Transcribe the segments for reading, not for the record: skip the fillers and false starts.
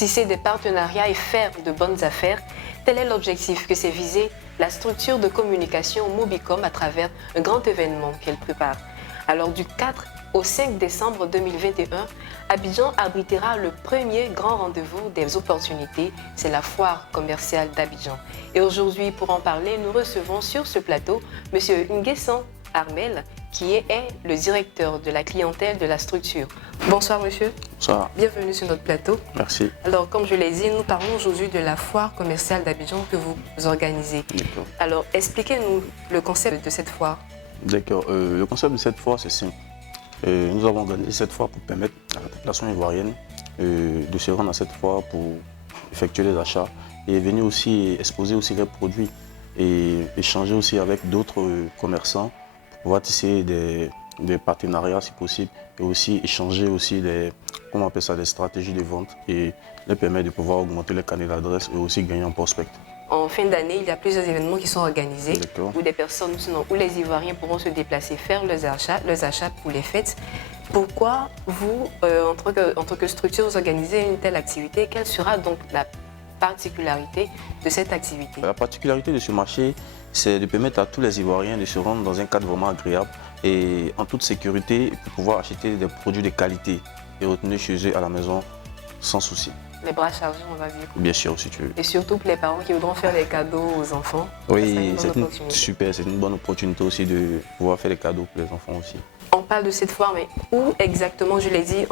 tisser des partenariats et faire de bonnes affaires, tel est l'objectif que s'est visé la structure de communication Mobicom à travers un grand événement qu'elle prépare. Alors du 4 au 5 décembre 2021, Abidjan abritera le premier grand rendez-vous des opportunités, c'est la foire commerciale d'Abidjan. Et aujourd'hui, pour en parler, nous recevons sur ce plateau M. Nguessan Armel, qui est le directeur de la clientèle de la structure. Bonsoir monsieur. Bonsoir. Bienvenue sur notre plateau. Merci. Alors comme je l'ai dit, nous parlons aujourd'hui de la foire commerciale d'Abidjan que vous organisez. D'accord. Alors expliquez-nous le concept de cette foire. D'accord. Le concept de cette foire, c'est simple. Nous avons organisé cette foire pour permettre à la population ivoirienne de se rendre à cette foire pour effectuer les achats et venir aussi exposer aussi les produits et échanger aussi avec d'autres commerçants pour pouvoir tisser des partenariats si possible et aussi échanger aussi des stratégies de vente et leur permettre de pouvoir augmenter les canaux d'adresse et aussi gagner en prospect. En fin d'année, il y a plusieurs événements qui sont organisés où des personnes, où les Ivoiriens pourront se déplacer, faire leurs achats pour les fêtes. Pourquoi vous, en tant que structure, vous organisez une telle activité? Quelle sera donc la particularité de cette activité? La particularité de ce marché, c'est de permettre à tous les Ivoiriens de se rendre dans un cadre vraiment agréable et en toute sécurité pour pouvoir acheter des produits de qualité et retourner chez eux à la maison sans souci. Les bras chargés, on va dire. Bien sûr, si tu veux. Et surtout pour les parents qui voudront faire des cadeaux aux enfants. Oui, c'est une bonne opportunité aussi de pouvoir faire des cadeaux pour les enfants aussi. On parle de cette foire, mais où exactement, je l'ai dit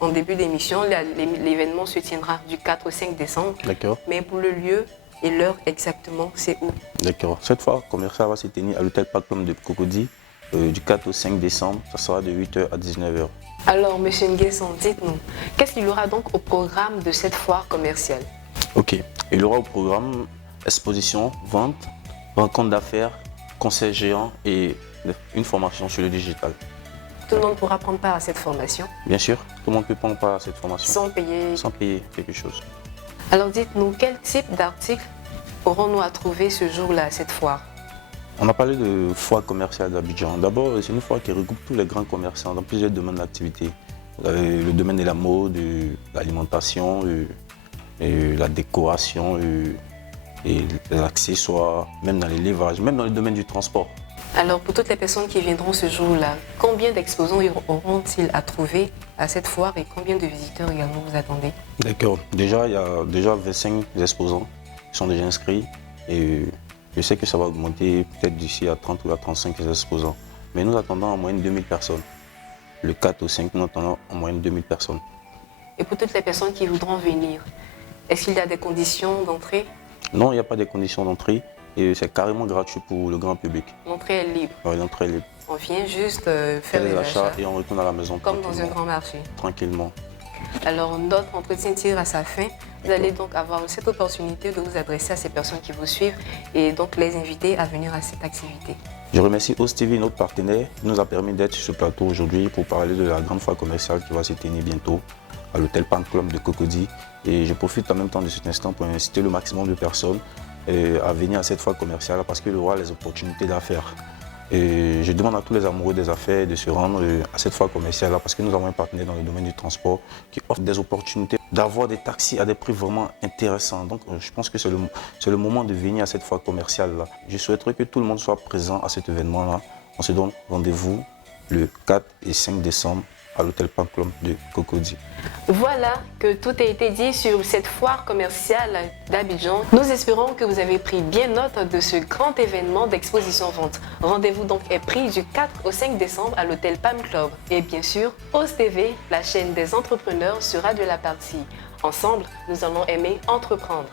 en début d'émission, l'événement se tiendra du 4 au 5 décembre. D'accord. Mais pour le lieu et l'heure exactement, c'est où? D'accord. Cette foire commerciale va se tenir à l'hôtel Pacom de Cocody du 4 au 5 décembre. Ça sera de 8h à 19h. Alors, M. Nguessan, dites-nous, qu'est-ce qu'il y aura donc au programme de cette foire commerciale? Ok. Il y aura au programme exposition, vente, rencontre d'affaires, conseil géant et une formation sur le digital. Tout le monde pourra prendre part à cette formation? Bien sûr, tout le monde peut prendre part à cette formation. Sans payer? Sans payer quelque chose. Alors dites-nous, quel type d'articles aurons-nous à trouver ce jour-là à cette foire? On a parlé de foire commerciale d'Abidjan. D'abord, c'est une foire qui regroupe tous les grands commerçants dans plusieurs domaines d'activité. Le domaine de la mode, l'alimentation, la décoration, et les accessoires, même dans l'élevage, même dans le domaine du transport. Alors pour toutes les personnes qui viendront ce jour-là, combien d'exposants auront-ils à trouver à cette foire et combien de visiteurs également vous attendez? D'accord. Déjà, il y a déjà 25 exposants qui sont déjà inscrits et je sais que ça va augmenter peut-être d'ici à 30 ou à 35 exposants. Mais nous attendons en moyenne 2000 personnes. Le 4 au 5, nous attendons en moyenne 2000 personnes. Et pour toutes les personnes qui voudront venir, est-ce qu'il y a des conditions d'entrée? Non, il n'y a pas de conditions d'entrée et c'est carrément gratuit pour le grand public. L'entrée est libre? Oui, l'entrée est libre. On vient juste faire les achats et on retourne à la maison comme dans un grand marché. Tranquillement. Alors notre entretien tire à sa fin. Vous allez donc avoir cette opportunité de vous adresser à ces personnes qui vous suivent et donc les inviter à venir à cette activité. Je remercie Host TV, notre partenaire, qui nous a permis d'être sur ce plateau aujourd'hui pour parler de la grande foire commerciale qui va se tenir bientôt à l'hôtel Pacom de Cocody. Et je profite en même temps de cet instant pour inciter le maximum de personnes à venir à cette foire commerciale parce qu'il y aura les opportunités d'affaires. Et je demande à tous les amoureux des affaires de se rendre à cette foire commerciale parce que nous avons un partenaire dans le domaine du transport qui offre des opportunités d'avoir des taxis à des prix vraiment intéressants. Donc je pense que c'est le moment de venir à cette foire commerciale-là. Je souhaiterais que tout le monde soit présent à cet événement-là. On se donne rendez-vous le 4 et 5 décembre à l'hôtel Pacom de Cocody. Voilà que tout a été dit sur cette foire commerciale d'Abidjan. Nous espérons que vous avez pris bien note de ce grand événement d'exposition-vente. Rendez-vous donc est pris du 4 au 5 décembre à l'hôtel Palm Club. Et bien sûr, Host TV, la chaîne des entrepreneurs, sera de la partie. Ensemble, nous allons aimer entreprendre.